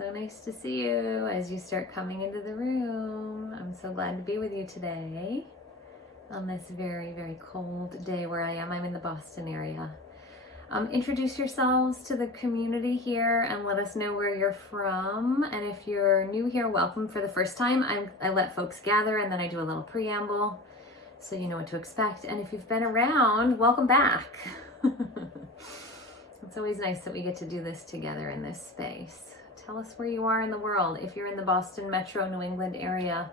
So nice to see you as you start coming into the room. I'm so glad to be with you today on this very, very cold day where I am. I'm in the Boston area. Introduce yourselves to the community here and let us know where you're from. And if you're new here, welcome for the first time. I let folks gather and then I do a little preamble so you know what to expect. And if you've been around, welcome back. It's always nice that we get to do this together in this space. Tell us where you are in the world. If you're in the Boston metro, New England area,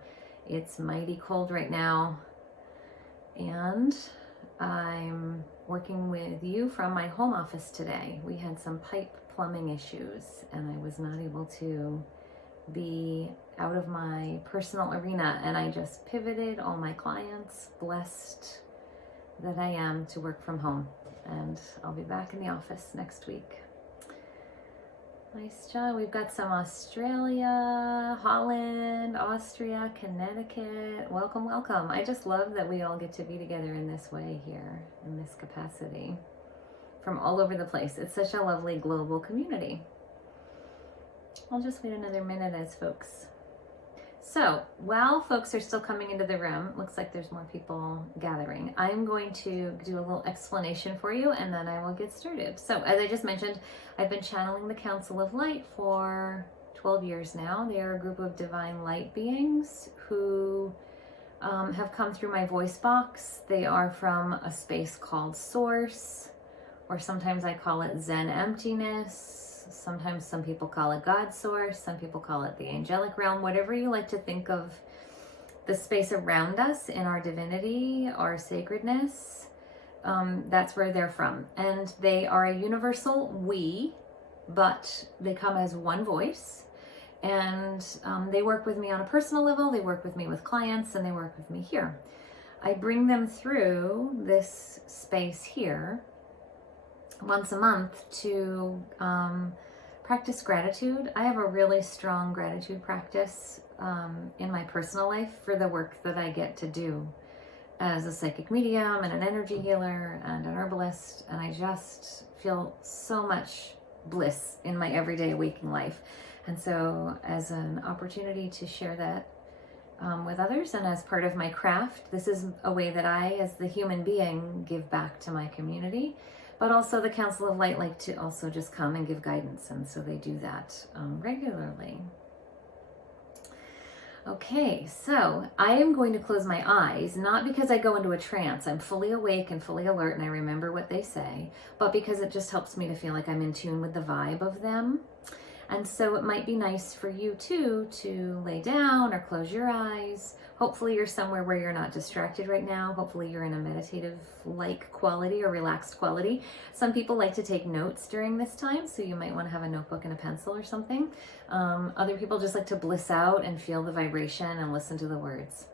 it's mighty cold right now. And I'm working with you from my home office today. We had some pipe plumbing issues and I was not able to be out of my personal arena, and I just pivoted all my clients, blessed that I am to work from home, and I'll be back in the office next week. Nice job. We've got some Australia, Holland, Austria, Connecticut. Welcome, welcome. I just love that we all get to be together in this way here, in this capacity, from all over the place. It's such a lovely global community. I'll just wait another minute as folks. So while folks are still coming into the room, looks like there's more people gathering. I'm going to do a little explanation for you and then I will get started. So as I just mentioned, I've been channeling the Council of Light for 12 years now. They are a group of divine light beings who have come through my voice box. They are from a space called Source, or sometimes I call it Zen Emptiness. Sometimes some people call it God Source, some people call it the angelic realm, whatever you like to think of the space around us in our divinity, our sacredness, that's where they're from. And they are a universal we, but they come as one voice. And they work with me on a personal level, they work with me with clients, and they work with me here. I bring them through this space here once a month to practice gratitude. I have a really strong gratitude practice in my personal life for the work that I get to do as a psychic medium and an energy healer and an herbalist, and I just feel so much bliss in my everyday waking life. And so as an opportunity to share that with others and as part of my craft, this is a way that I, as the human being, give back to my community. But also the Council of Light like to also just come and give guidance, and so they do that regularly. Okay, so I am going to close my eyes, not because I go into a trance. I'm fully awake and fully alert and I remember what they say, but because it just helps me to feel like I'm in tune with the vibe of them. And so it might be nice for you too to lay down or close your eyes. Hopefully you're somewhere where you're not distracted right now. Hopefully you're in a meditative-like quality or relaxed quality. Some people like to take notes during this time, so you might want to have a notebook and a pencil or something. Other people just like to bliss out and feel the vibration and listen to the words.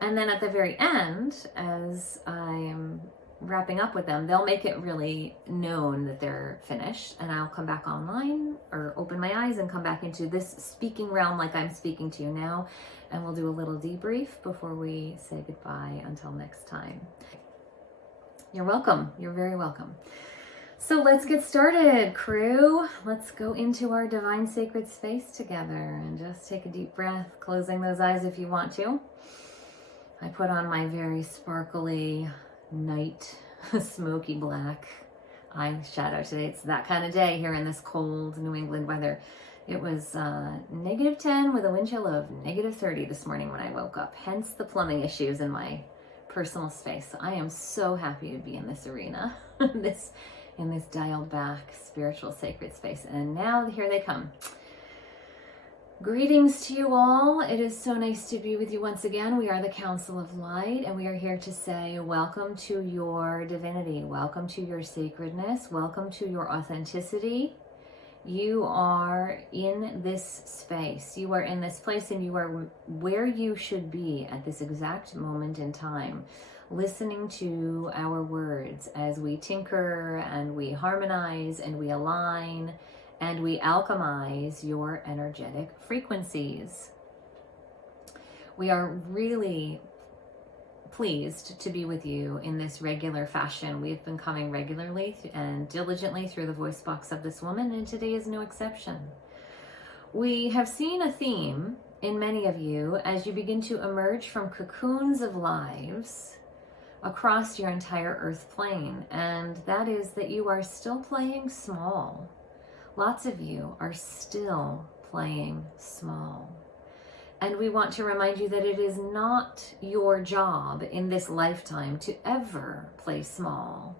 And then at the very end, as I'm wrapping up with them, they'll make it really known that they're finished, and I'll come back online or open my eyes and come back into this speaking realm like I'm speaking to you now, and we'll do a little debrief before we say goodbye until next time. You're welcome. You're very welcome. So let's get started, crew. Let's go into our divine sacred space together and just take a deep breath, closing those eyes if you want to. I put on my very sparkly night smoky black eyeshadow today. It's that kind of day here in this cold New England weather. It was -10 with a wind chill of -30 this morning when I woke up, hence the plumbing issues in my personal space. I am so happy to be in this arena, in this dialed back spiritual sacred space. And now here they come. Greetings to you all. It is so nice to be with you once again. We are the Council of Light, and we are here to say welcome to your divinity. Welcome to your sacredness. Welcome to your authenticity. You are in this space. You are in this place, and you are where you should be at this exact moment in time, listening to our words as we tinker and we harmonize and we align and we alchemize your energetic frequencies. We are really pleased to be with you in this regular fashion. We've been coming regularly and diligently through the voice box of this woman, and today is no exception. We have seen a theme in many of you as you begin to emerge from cocoons of lives across your entire earth plane, and that is that you are still playing small. Lots of you are still playing small. And we want to remind you that it is not your job in this lifetime to ever play small.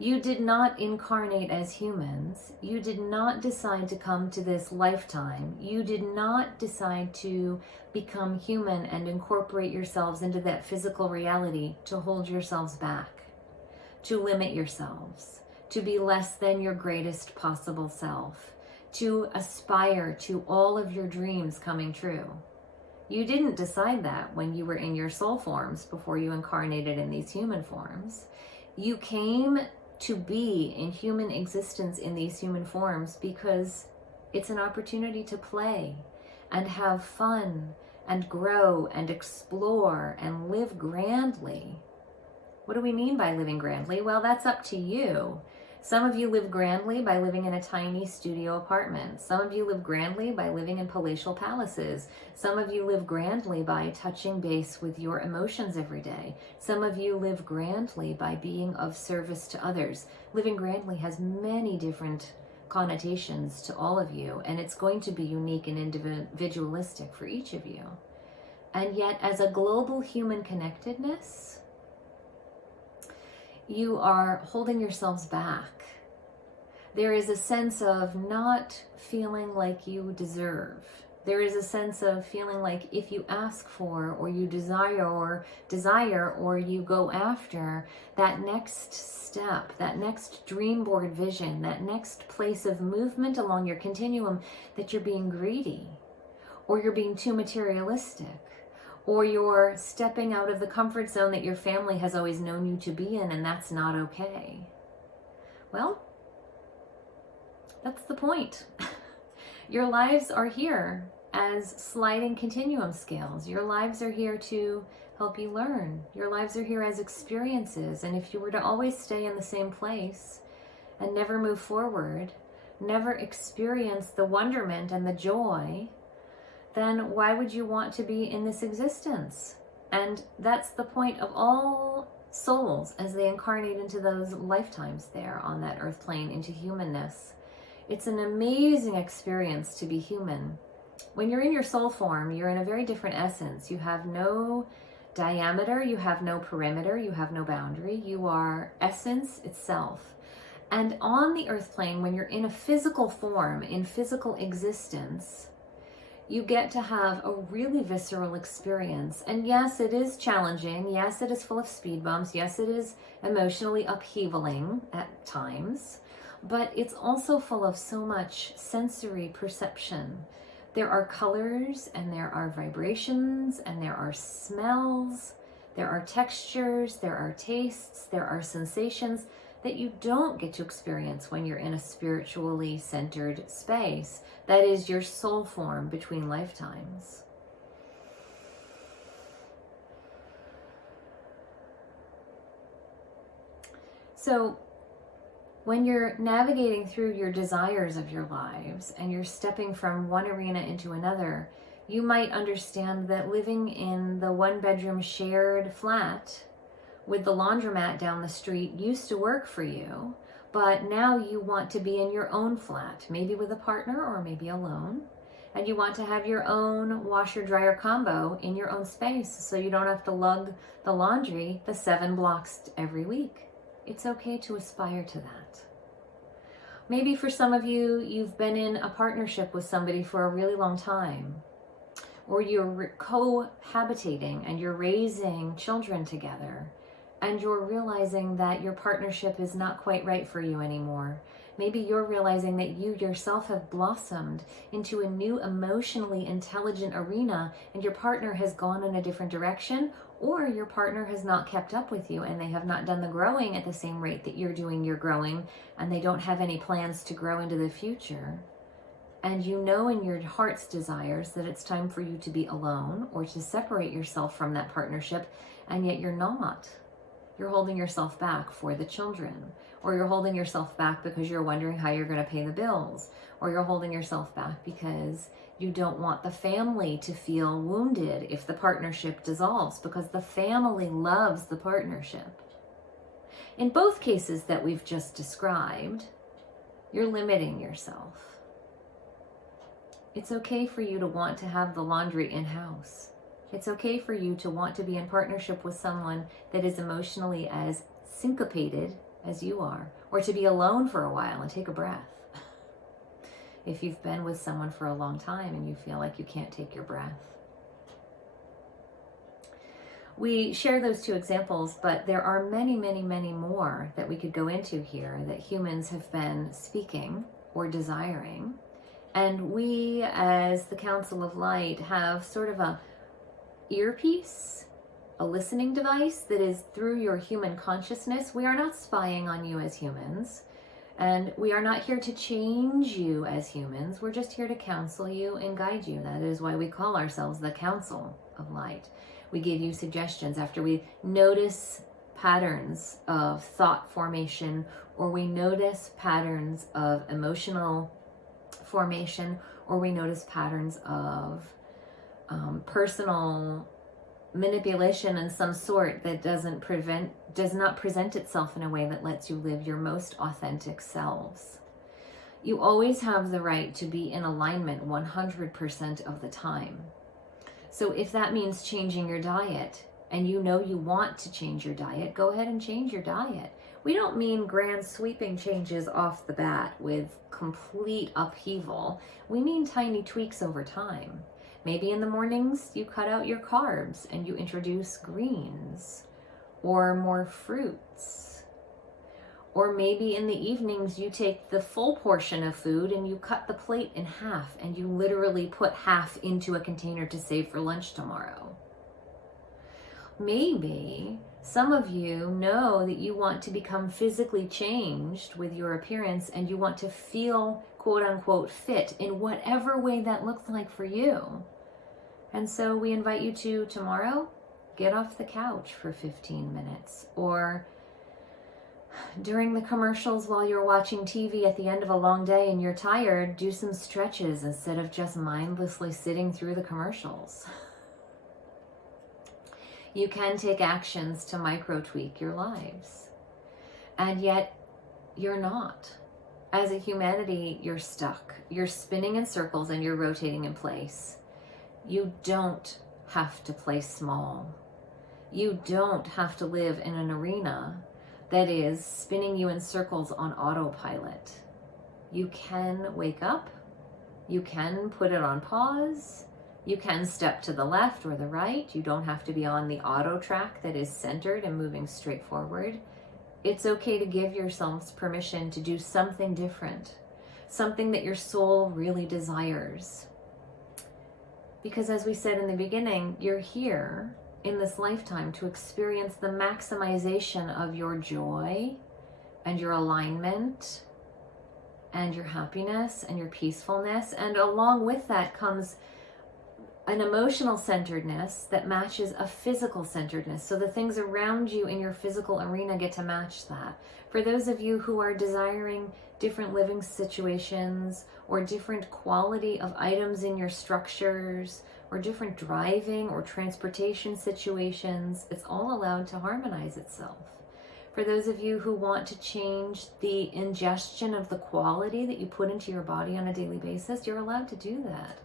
You did not incarnate as humans. You did not decide to come to this lifetime. You did not decide to become human and incorporate yourselves into that physical reality to hold yourselves back, to limit yourselves, to be less than your greatest possible self, to aspire to all of your dreams coming true. You didn't decide that when you were in your soul forms before you incarnated in these human forms. You came to be in human existence in these human forms because it's an opportunity to play and have fun and grow and explore and live grandly. What do we mean by living grandly? Well, that's up to you. Some of you live grandly by living in a tiny studio apartment. Some of you live grandly by living in palatial palaces. Some of you live grandly by touching base with your emotions every day. Some of you live grandly by being of service to others. Living grandly has many different connotations to all of you, and it's going to be unique and individualistic for each of you. And yet, as a global human connectedness, you are holding yourselves back. There is a sense of not feeling like you deserve. There is a sense of feeling like if you ask for, or you desire, or you go after that next step, that next dream board vision, that next place of movement along your continuum, that you're being greedy, or you're being too materialistic, or you're stepping out of the comfort zone that your family has always known you to be in, and that's not okay. Well, that's the point. Your lives are here as sliding continuum scales. Your lives are here to help you learn. Your lives are here as experiences, and if you were to always stay in the same place and never move forward, never experience the wonderment and the joy, then why would you want to be in this existence? And that's the point of all souls as they incarnate into those lifetimes there on that earth plane into humanness. It's an amazing experience to be human. When you're in your soul form, you're in a very different essence. You have no diameter, you have no perimeter, you have no boundary. You are essence itself. And on the earth plane, when you're in a physical form, in physical existence, you get to have a really visceral experience. And yes, it is challenging. Yes, it is full of speed bumps. Yes, it is emotionally upheavaling at times, but it's also full of so much sensory perception. There are colors, and there are vibrations, and there are smells, there are textures, there are tastes, there are sensations that you don't get to experience when you're in a spiritually centered space. That is your soul form between lifetimes. So when you're navigating through your desires of your lives and you're stepping from one arena into another, you might understand that living in the one-bedroom shared flat with the laundromat down the street used to work for you, but now you want to be in your own flat, maybe with a partner or maybe alone, and you want to have your own washer-dryer combo in your own space so you don't have to lug the laundry the 7 blocks every week. It's okay to aspire to that. Maybe for some of you, you've been in a partnership with somebody for a really long time, or you're cohabitating and you're raising children together, and you're realizing that your partnership is not quite right for you anymore. Maybe you're realizing that you yourself have blossomed into a new emotionally intelligent arena, and your partner has gone in a different direction, or your partner has not kept up with you and they have not done the growing at the same rate that you're doing your growing, and they don't have any plans to grow into the future. And you know in your heart's desires that it's time for you to be alone or to separate yourself from that partnership, and yet you're not. You're holding yourself back for the children, or you're holding yourself back because you're wondering how you're going to pay the bills, or you're holding yourself back because you don't want the family to feel wounded if the partnership dissolves, because the family loves the partnership. In both cases that we've just described, you're limiting yourself. It's okay for you to want to have the laundry in-house. It's okay for you to want to be in partnership with someone that is emotionally as syncopated as you are, or to be alone for a while and take a breath. If you've been with someone for a long time and you feel like you can't take your breath. We share those two examples, but there are many, many, many more that we could go into here that humans have been speaking or desiring. And we, as the Council of Light, have sort of a earpiece, a listening device that is through your human consciousness. We are not spying on you as humans, and we are not here to change you as humans. We're just here to counsel you and guide you. That is why we call ourselves the Council of Light. We give you suggestions after we notice patterns of thought formation, or we notice patterns of emotional formation, or we notice patterns of personal manipulation in some sort that does not present itself in a way that lets you live your most authentic selves. You always have the right to be in alignment 100% of the time. So if that means changing your diet, and you know you want to change your diet, go ahead and change your diet. We don't mean grand sweeping changes off the bat with complete upheaval. We mean tiny tweaks over time. Maybe in the mornings you cut out your carbs and you introduce greens or more fruits. Or maybe in the evenings you take the full portion of food and you cut the plate in half and you literally put half into a container to save for lunch tomorrow. Maybe some of you know that you want to become physically changed with your appearance and you want to feel quote unquote fit in whatever way that looks like for you. And so we invite you to tomorrow, get off the couch for 15 minutes, or during the commercials while you're watching TV at the end of a long day and you're tired, do some stretches instead of just mindlessly sitting through the commercials. You can take actions to micro-tweak your lives. And yet, you're not. As a humanity, you're stuck. You're spinning in circles and you're rotating in place. You don't have to play small. You don't have to live in an arena that is spinning you in circles on autopilot. You can wake up. You can put it on pause. You can step to the left or the right. You don't have to be on the auto track that is centered and moving straight forward. It's okay to give yourselves permission to do something different, something that your soul really desires. Because as we said in the beginning, you're here in this lifetime to experience the maximization of your joy and your alignment and your happiness and your peacefulness. And along with that comes an emotional centeredness that matches a physical centeredness. So the things around you in your physical arena get to match that. For those of you who are desiring different living situations or different quality of items in your structures or different driving or transportation situations, it's all allowed to harmonize itself. For those of you who want to change the ingestion of the quality that you put into your body on a daily basis, you're allowed to do that.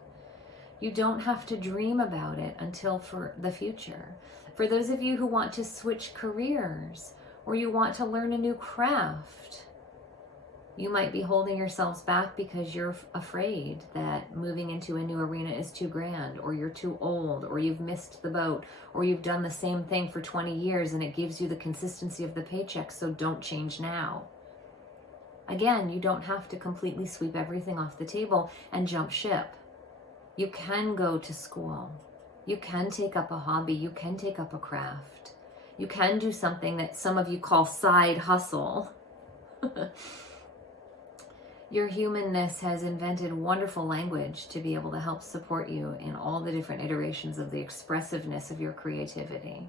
You don't have to dream about it until for the future. For those of you who want to switch careers or you want to learn a new craft, you might be holding yourselves back because you're afraid that moving into a new arena is too grand, or you're too old, or you've missed the boat, or you've done the same thing for 20 years and it gives you the consistency of the paycheck, so don't change now. Again, you don't have to completely sweep everything off the table and jump ship. You can go to school. You can take up a hobby. You can take up a craft. You can do something that some of you call side hustle. Your humanness has invented wonderful language to be able to help support you in all the different iterations of the expressiveness of your creativity.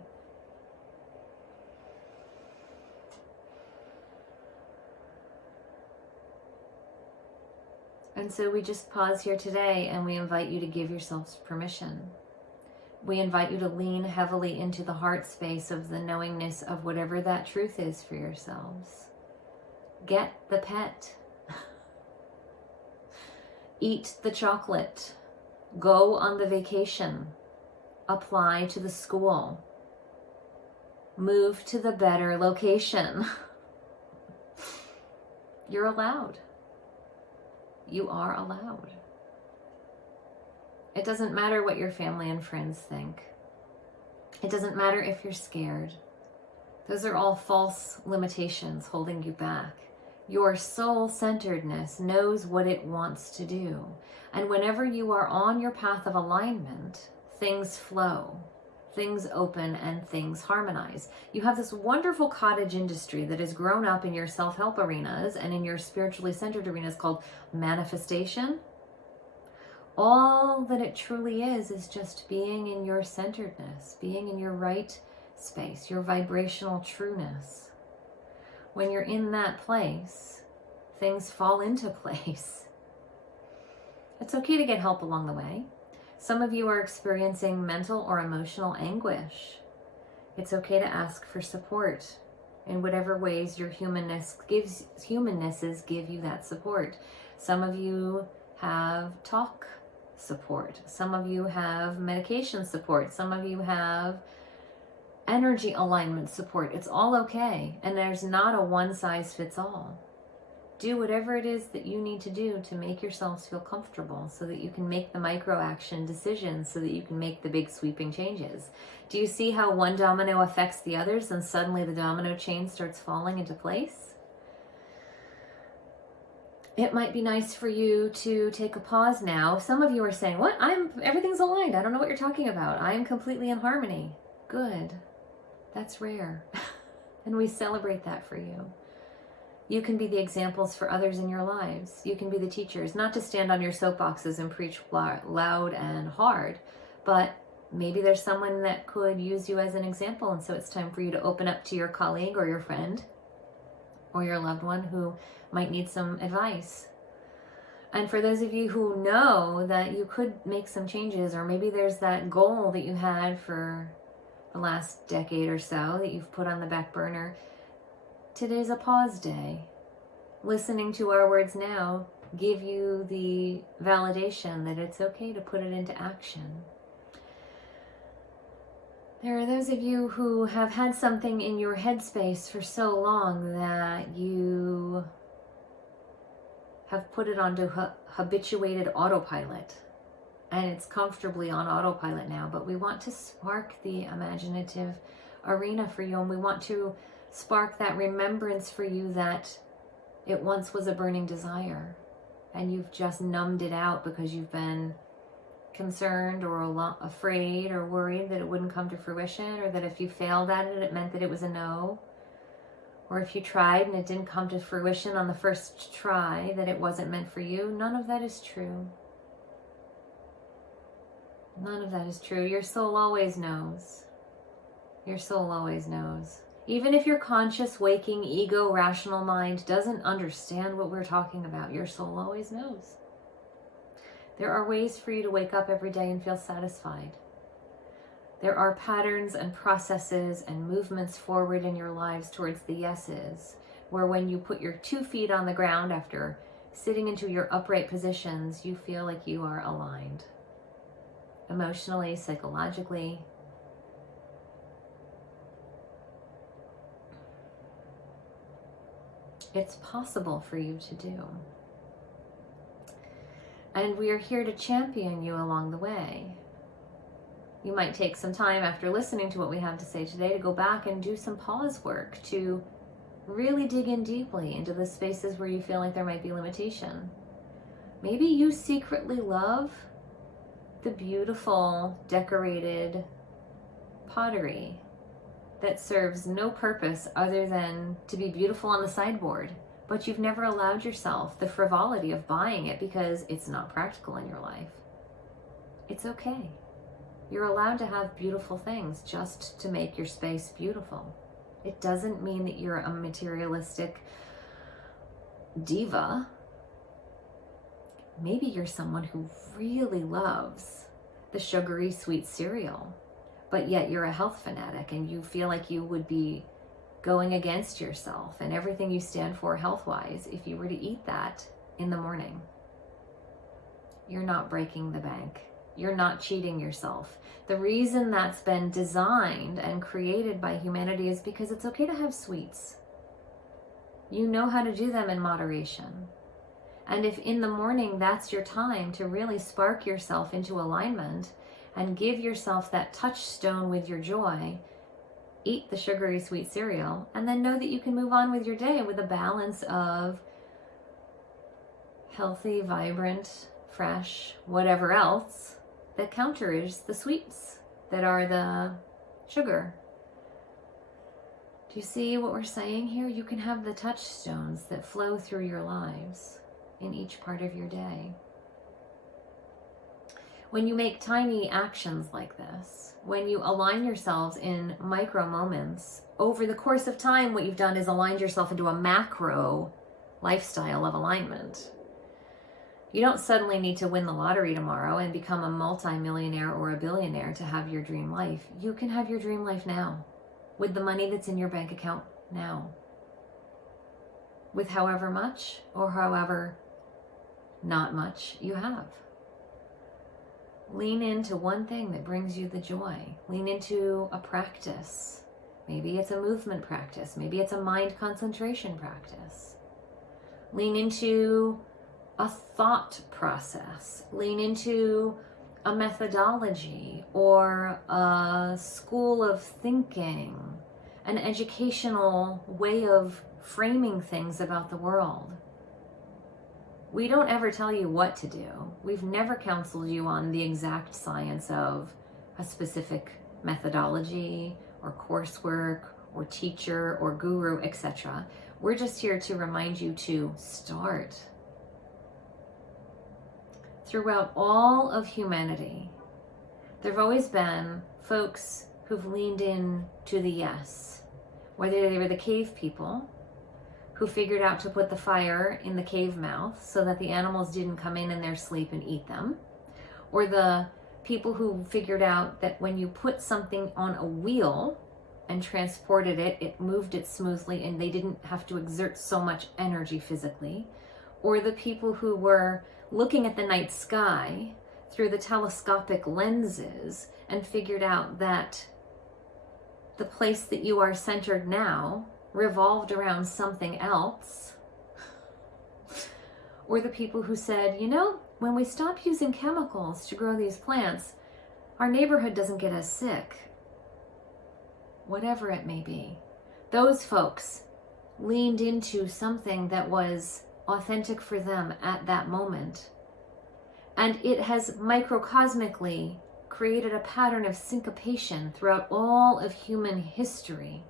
And so we just pause here today and we invite you to give yourselves permission. We invite you to lean heavily into the heart space of the knowingness of whatever that truth is for yourselves. Get the pet. Eat the chocolate. Go on the vacation. Apply to the school. Move to the better location. You're allowed. You are allowed. It doesn't matter what your family and friends think. It doesn't matter if you're scared. Those are all false limitations holding you back. Your soul-centeredness knows what it wants to do. And whenever you are on your path of alignment, things flow, things open, and things harmonize. You have this wonderful cottage industry that has grown up in your self-help arenas and in your spiritually centered arenas called manifestation. All that it truly is just being in your centeredness, being in your right space, your vibrational trueness. When you're in that place, things fall into place. It's okay to get help along the way. Some of you are experiencing mental or emotional anguish. It's okay to ask for support in whatever ways your humannesses give you that support. Some of you have talk support. Some of you have medication support. Some of you have energy alignment support. It's all okay. And there's not a one size fits all. Do whatever it is that you need to do to make yourselves feel comfortable so that you can make the micro action decisions, so that you can make the big sweeping changes. Do you see how one domino affects the others and suddenly the domino chain starts falling into place? It might be nice for you to take a pause now. Some of you are saying, what? Everything's aligned. I don't know what you're talking about. I'm completely in harmony. Good. That's rare. And we celebrate that for you. You can be the examples for others in your lives. You can be the teachers, not to stand on your soapboxes and preach loud and hard, but maybe there's someone that could use you as an example. And so it's time for you to open up to your colleague or your friend or your loved one who might need some advice. And for those of you who know that you could make some changes, or maybe there's that goal that you had for the last decade or so that you've put on the back burner, today's a pause day. Listening to our words now give you the validation that it's okay to put it into action. There are those of you who have had something in your headspace for so long that you have put it onto habituated autopilot. And it's comfortably on autopilot now, but we want to spark the imaginative arena for you, and we want to spark that remembrance for you that it once was a burning desire, and you've just numbed it out because you've been concerned or afraid or worried that it wouldn't come to fruition, or that if you failed at it, it meant that it was a no. Or if you tried and it didn't come to fruition on the first try, that it wasn't meant for you. None of that is true. None of that is true. Your soul always knows. Your soul always knows. Even if your conscious, waking, ego, rational mind doesn't understand what we're talking about, your soul always knows. There are ways for you to wake up every day and feel satisfied. There are patterns and processes and movements forward in your lives towards the yeses, where when you put your 2 feet on the ground after sitting into your upright positions, you feel like you are aligned. Emotionally, psychologically. It's possible for you to do. And we are here to champion you along the way. You might take some time after listening to what we have to say today to go back and do some pause work to really dig in deeply into the spaces where you feel like there might be limitation. Maybe you secretly love the beautiful decorated pottery that serves no purpose other than to be beautiful on the sideboard, but you've never allowed yourself the frivolity of buying it because it's not practical in your life. It's okay. You're allowed to have beautiful things just to make your space beautiful. It doesn't mean that you're a materialistic diva. Maybe you're someone who really loves the sugary sweet cereal, but yet you're a health fanatic and you feel like you would be going against yourself and everything you stand for health-wise if you were to eat that in the morning. You're not breaking the bank. You're not cheating yourself. The reason that's been designed and created by humanity is because it's okay to have sweets. You know how to do them in moderation. And if in the morning that's your time to really spark yourself into alignment and give yourself that touchstone with your joy, eat the sugary sweet cereal, and then know that you can move on with your day with a balance of healthy, vibrant, fresh, whatever else that counters the sweets that are the sugar. Do you see what we're saying here? You can have the touchstones that flow through your lives in each part of your day. When you make tiny actions like this, when you align yourselves in micro moments, over the course of time, what you've done is aligned yourself into a macro lifestyle of alignment. You don't suddenly need to win the lottery tomorrow and become a multi-millionaire or a billionaire to have your dream life. You can have your dream life now, with the money that's in your bank account now, with however much or however not much you have. Lean into one thing that brings you the joy. Lean into a practice. Maybe it's a movement practice. Maybe it's a mind concentration practice. Lean into a thought process. Lean into a methodology or a school of thinking, an educational way of framing things about the world. We don't ever tell you what to do. We've never counseled you on the exact science of a specific methodology or coursework or teacher or guru, etc. We're just here to remind you to start. Throughout all of humanity, there have always been folks who've leaned in to the yes, whether they were the cave people who figured out to put the fire in the cave mouth so that the animals didn't come in their sleep and eat them, or the people who figured out that when you put something on a wheel and transported it, it moved it smoothly and they didn't have to exert so much energy physically, or the people who were looking at the night sky through the telescopic lenses and figured out that the place that you are centered now revolved around something else. Or the people who said, you know, when we stop using chemicals to grow these plants, our neighborhood doesn't get as sick. Whatever it may be. Those folks leaned into something that was authentic for them at that moment. And it has microcosmically created a pattern of syncopation throughout all of human history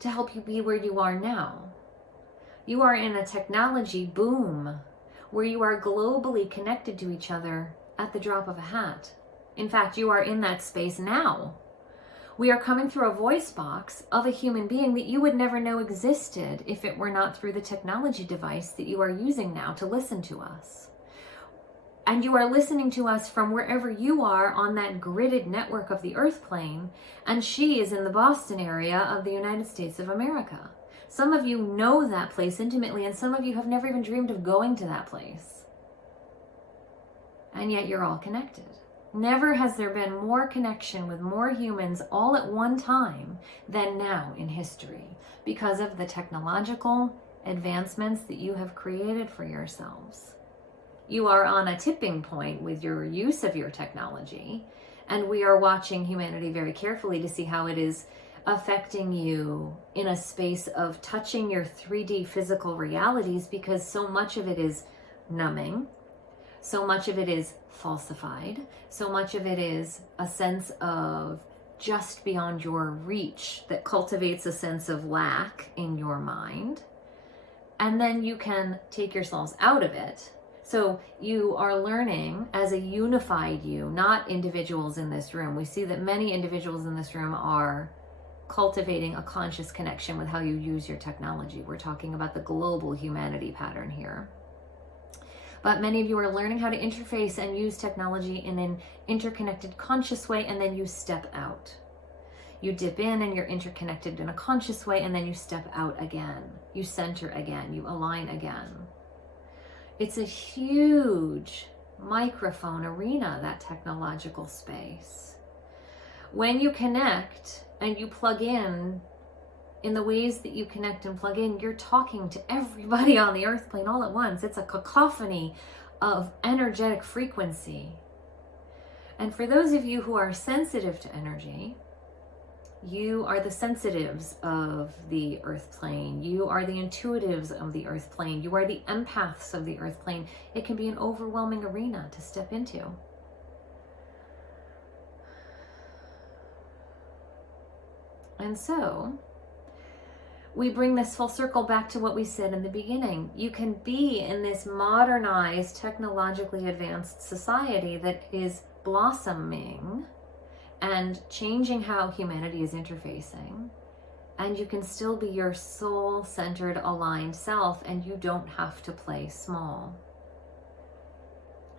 to help you be where you are now. You are in a technology boom where you are globally connected to each other at the drop of a hat. In fact, you are in that space now. We are coming through a voice box of a human being that you would never know existed if it were not through the technology device that you are using now to listen to us. And you are listening to us from wherever you are on that gridded network of the earth plane, and she is in the Boston area of the United States of America. Some of you know that place intimately, and some of you have never even dreamed of going to that place. And yet you're all connected. Never has there been more connection with more humans all at one time than now in history, because of the technological advancements that you have created for yourselves. You are on a tipping point with your use of your technology, and we are watching humanity very carefully to see how it is affecting you in a space of touching your 3D physical realities, because so much of it is numbing, so much of it is falsified, so much of it is a sense of just beyond your reach that cultivates a sense of lack in your mind. And then you can take yourselves out of it. So you are learning as a unified you, not individuals in this room. We see that many individuals in this room are cultivating a conscious connection with how you use your technology. We're talking about the global humanity pattern here. But many of you are learning how to interface and use technology in an interconnected, conscious way, and then you step out. You dip in and you're interconnected in a conscious way, and then you step out again. You center again, you align again. It's a huge microphone arena, that technological space. When you connect and you plug in the ways that you connect and plug in, you're talking to everybody on the earth plane all at once. It's a cacophony of energetic frequency. And for those of you who are sensitive to energy, you are the sensitives of the earth plane. You are the intuitives of the earth plane. You are the empaths of the earth plane. It can be an overwhelming arena to step into. And so we bring this full circle back to what we said in the beginning. You can be in this modernized, technologically advanced society that is blossoming and changing how humanity is interfacing. And you can still be your soul-centered, aligned self, and you don't have to play small.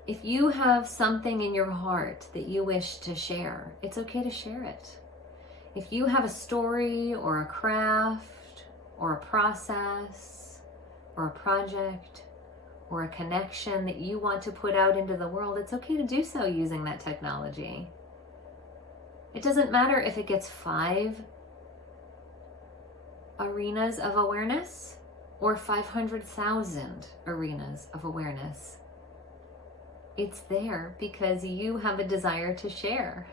If you have something in your heart that you wish to share, it's okay to share it. If you have a story or a craft or a process or a project or a connection that you want to put out into the world, it's okay to do so using that technology. It doesn't matter if it gets 5 arenas of awareness or 500,000 arenas of awareness. It's there because you have a desire to share.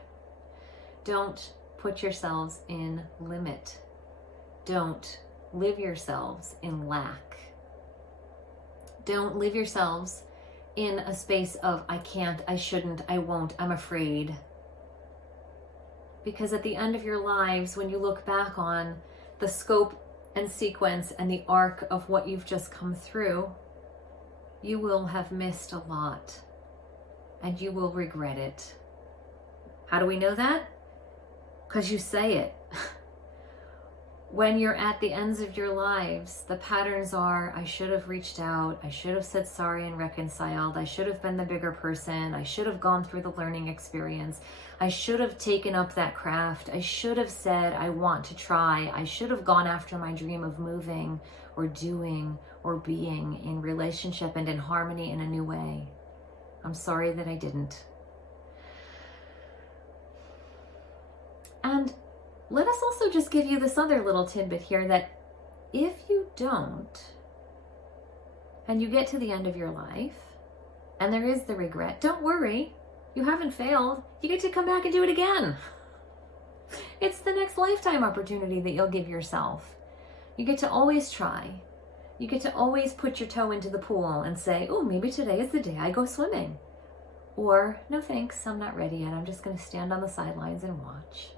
Don't put yourselves in limit. Don't live yourselves in lack. Don't live yourselves in a space of I can't, I shouldn't, I won't, I'm afraid. Because at the end of your lives, when you look back on the scope and sequence and the arc of what you've just come through, you will have missed a lot and you will regret it. How do we know that? Because you say it. When you're at the ends of your lives, the patterns are, I should have reached out, I should have said sorry and reconciled, I should have been the bigger person, I should have gone through the learning experience, I should have taken up that craft, I should have said I want to try, I should have gone after my dream of moving or doing or being in relationship and in harmony in a new way. I'm sorry that I didn't. And let us also just give you this other little tidbit here that if you don't, and you get to the end of your life, and there is the regret, don't worry, you haven't failed. You get to come back and do it again. It's the next lifetime opportunity that you'll give yourself. You get to always try. You get to always put your toe into the pool and say, oh, maybe today is the day I go swimming. Or, no thanks, I'm not ready yet. I'm just going to stand on the sidelines and watch.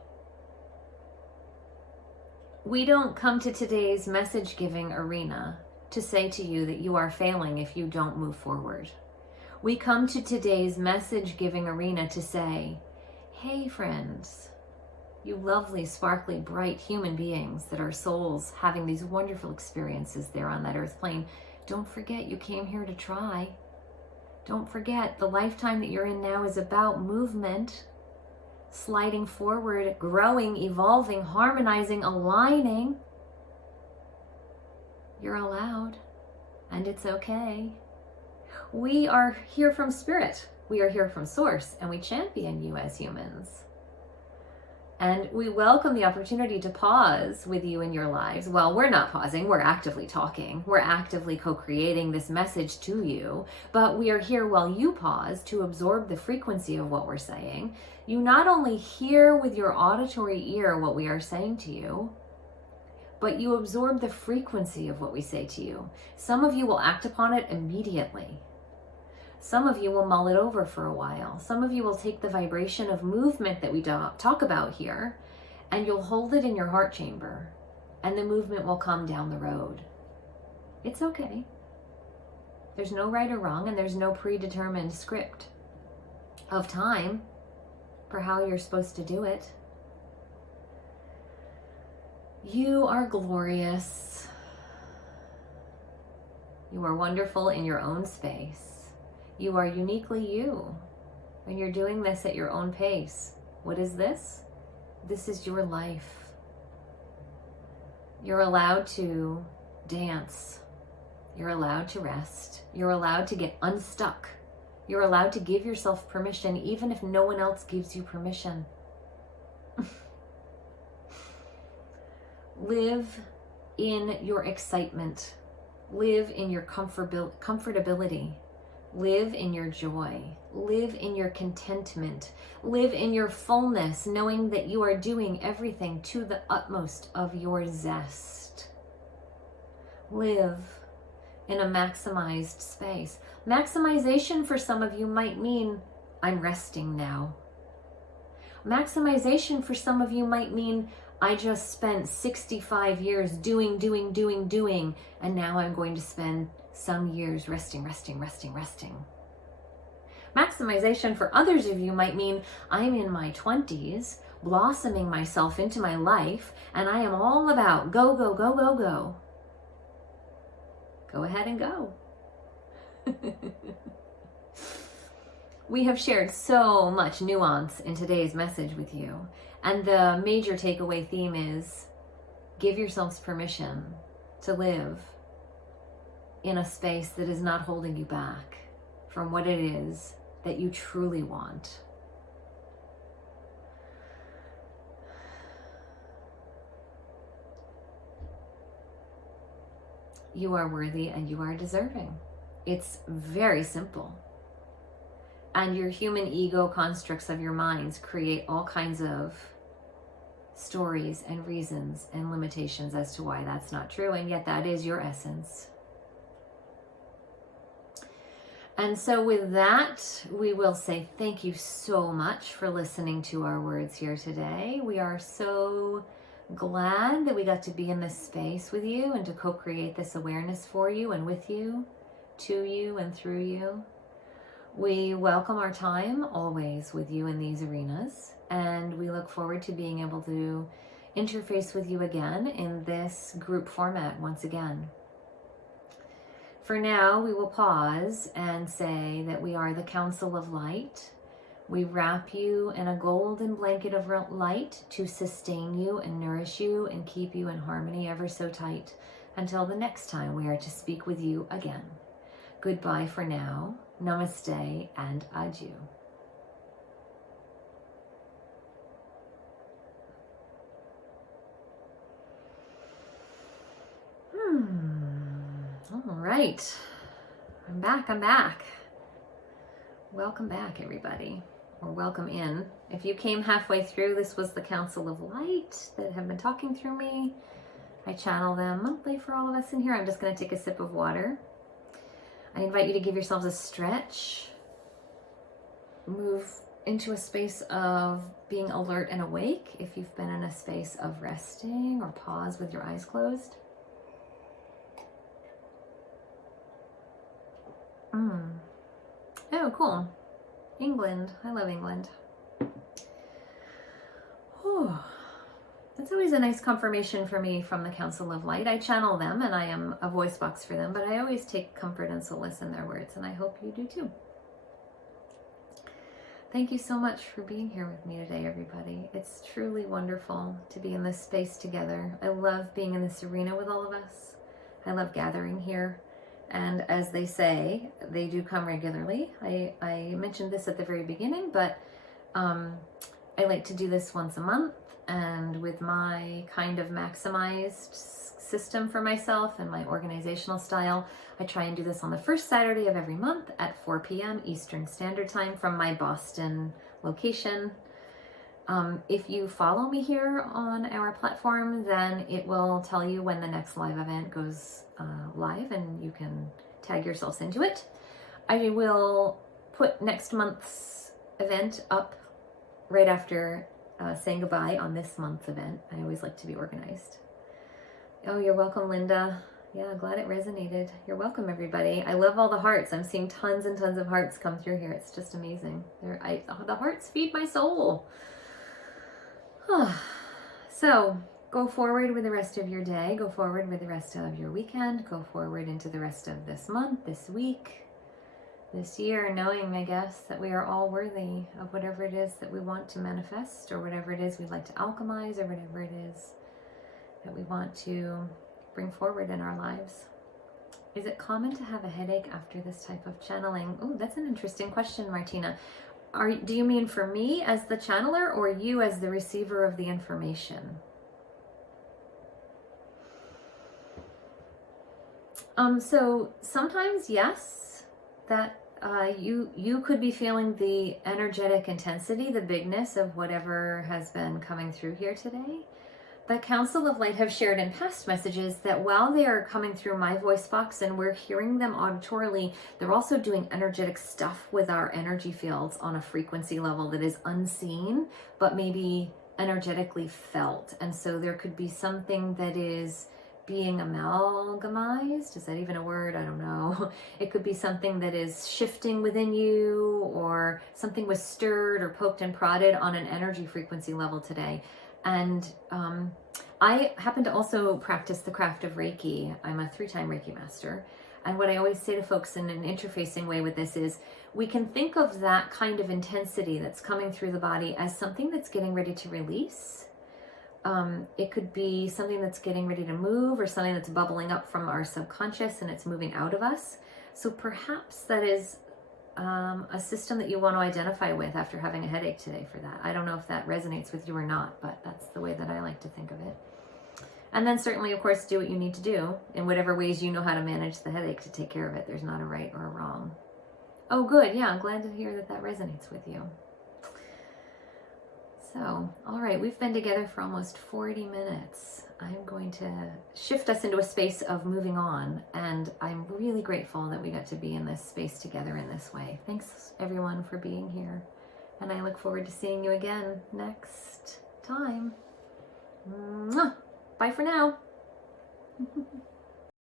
We don't come to today's message giving arena to say to you that you are failing if you don't move forward. We come to today's message giving arena to say, hey friends, you lovely, sparkly, bright human beings that are souls having these wonderful experiences there on that earth plane, don't forget you came here to try. Don't forget the lifetime that you're in now is about movement. Sliding forward, growing, evolving, harmonizing, aligning. You're allowed, and it's okay. We are here from spirit. We are here from source, and we champion you as humans. And we welcome the opportunity to pause with you in your lives. Well, we're not pausing, we're actively talking. We're actively co-creating this message to you, but we are here while you pause to absorb the frequency of what we're saying. You not only hear with your auditory ear what we are saying to you, but you absorb the frequency of what we say to you. Some of you will act upon it immediately. Some of you will mull it over for a while. Some of you will take the vibration of movement that we talk about here, and you'll hold it in your heart chamber, and the movement will come down the road. It's okay. There's no right or wrong, and there's no predetermined script of time for how you're supposed to do it. You are glorious. You are wonderful in your own space. You are uniquely you. And you're doing this at your own pace. What is this? This is your life. You're allowed to dance. You're allowed to rest. You're allowed to get unstuck. You're allowed to give yourself permission, even if no one else gives you permission. Live in your excitement. Live in your comfortability. Live in your joy. Live in your contentment. Live in your fullness, knowing that you are doing everything to the utmost of your zest. Live in a maximized space. Maximization for some of you might mean, I'm resting now. Maximization for some of you might mean, I just spent 65 years doing, and now I'm going to spend some years resting. Maximization for others of you might mean, I'm in my 20s, blossoming myself into my life, and I am all about go. Go ahead and go. We have shared so much nuance in today's message with you. And the major takeaway theme is give yourselves permission to live in a space that is not holding you back from what it is that you truly want. You are worthy and you are deserving. It's very simple. And your human ego constructs of your minds create all kinds of stories and reasons and limitations as to why that's not true, and yet that is your essence. And so with that, we will say thank you so much for listening to our words here today. We are so glad that we got to be in this space with you and to co-create this awareness for you and with you, to you and through you. We welcome our time always with you in these arenas, and we look forward to being able to interface with you again in this group format once again. For now, we will pause and say that we are the Council of Light. We wrap you in a golden blanket of light to sustain you and nourish you and keep you in harmony ever so tight until the next time we are to speak with you again. Goodbye for now. Namaste and adieu. All right. I'm back. Welcome back, everybody. Or welcome in. If you came halfway through, this was the Council of Light that have been talking through me. I channel them monthly for all of us in here. I'm just going to take a sip of water. I invite you to give yourselves a stretch. Move into a space of being alert and awake if you've been in a space of resting, or pause with your eyes closed. Oh, cool. England. I love England. Whew. That's always a nice confirmation for me from the Council of Light. I channel them and I am a voice box for them, but I always take comfort and solace in their words, and I hope you do too. Thank you so much for being here with me today, everybody. It's truly wonderful to be in this space together. I love being in this arena with all of us. I love gathering here. And as they say, they do come regularly. I mentioned this at the very beginning, but I like to do this once a month. And with my kind of maximized system for myself and my organizational style, I try and do this on the first Saturday of every month at 4 p.m. Eastern Standard Time from my Boston location. If you follow me here on our platform, then it will tell you when the next live event goes live, and you can tag yourselves into it. I will put next month's event up right after saying goodbye on this month's event. I always like to be organized. Oh, you're welcome, Linda. Yeah, glad it resonated. You're welcome, everybody. I love all the hearts. I'm seeing tons and tons of hearts come through here. It's just amazing. The hearts feed my soul. So go forward with the rest of your day. Go forward with the rest of your weekend. Go forward into the rest of this month, this week. this year, knowing, I guess, that we are all worthy of whatever it is that we want to manifest, or whatever it is we'd like to alchemize, or whatever it is that we want to bring forward in our lives. Is it common to have a headache after this type of channeling? Oh, that's an interesting question, Martina. Do you mean for me as the channeler, or you as the receiver of the information? So sometimes, yes, that you could be feeling the energetic intensity, the bigness of whatever has been coming through here today. The Council of Light have shared in past messages that while they are coming through my voice box and we're hearing them auditorily, they're also doing energetic stuff with our energy fields on a frequency level that is unseen, but maybe energetically felt. And so there could be something that is being amalgamized. Is that even a word? I don't know. It could be something that is shifting within you, or something was stirred or poked and prodded on an energy frequency level today. And I happen to also practice the craft of Reiki. I'm a 3-time Reiki master. And what I always say to folks in an interfacing way with this is, we can think of that kind of intensity that's coming through the body as something that's getting ready to release. It could be something that's getting ready to move, or something that's bubbling up from our subconscious and it's moving out of us. So perhaps that is a system that you want to identify with after having a headache today for that. I don't know if that resonates with you or not, but that's the way that I like to think of it. And then certainly, of course, do what you need to do in whatever ways you know how to manage the headache to take care of it. There's not a right or a wrong. Oh, good. Yeah, I'm glad to hear that that resonates with you. So, all right, we've been together for almost 40 minutes. I'm going to shift us into a space of moving on, and I'm really grateful that we got to be in this space together in this way. Thanks, everyone, for being here, and I look forward to seeing you again next time. Mwah! Bye for now.